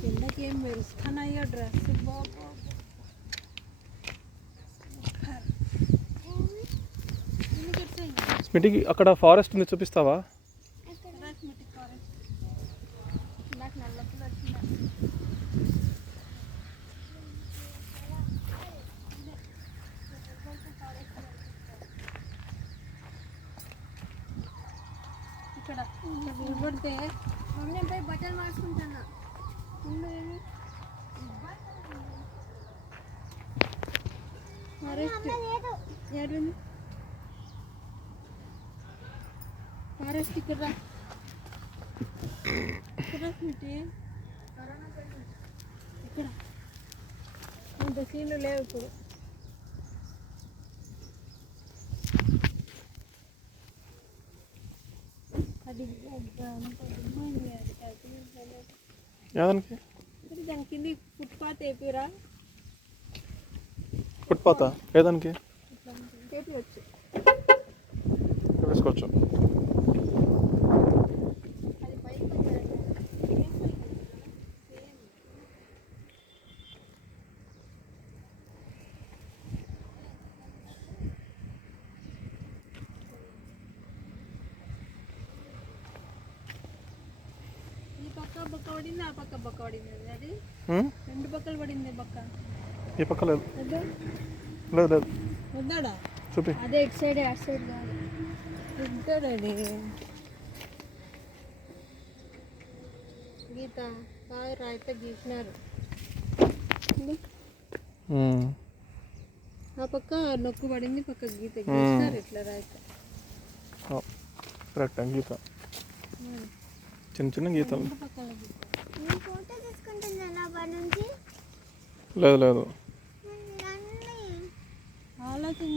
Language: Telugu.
కిందకి ఏం మెరుస్తున్నాయో డ్రెస్ బాబా. స్మిటికి అక్కడ ఫారెస్ట్ ఉంది, చూపిస్తావా? ఇక్కడ నిలబడితే నేను పోయి బట్టలు మార్చుకుంటాను. ఫారెస్ట్ ఇక్కడ ఇక్కడ అంత సీన్లు లేవు ఇప్పుడు. అది యాదానికి దాని కింద ఫుట్పాత్ వేపిరా. ఫుట్పాత్ ఏదానికి వేపివచ్చు. వేసుకోవచ్చు. అది పైకి బొక్క పడింది, ఆ పక్క బొక్క పడింది. అది రెండు పక్కలు పడింది బొక్క. ఈ పక్క లేదు. లేదు లేదు వద్దాడా? చూపి. అదే ఇటు సైడే, అటు సైడ్ కాదు. వద్దాడండి గీత బాగా రాయితే గీసినారు. ఆ పక్క నొక్కు పడింది, పక్క గీత గీసినారు ఇట్లా రాయితే. కరెక్ట్ గీత, చిన్న చిన్న గీతలు. లేదు లేదు ఆలోచన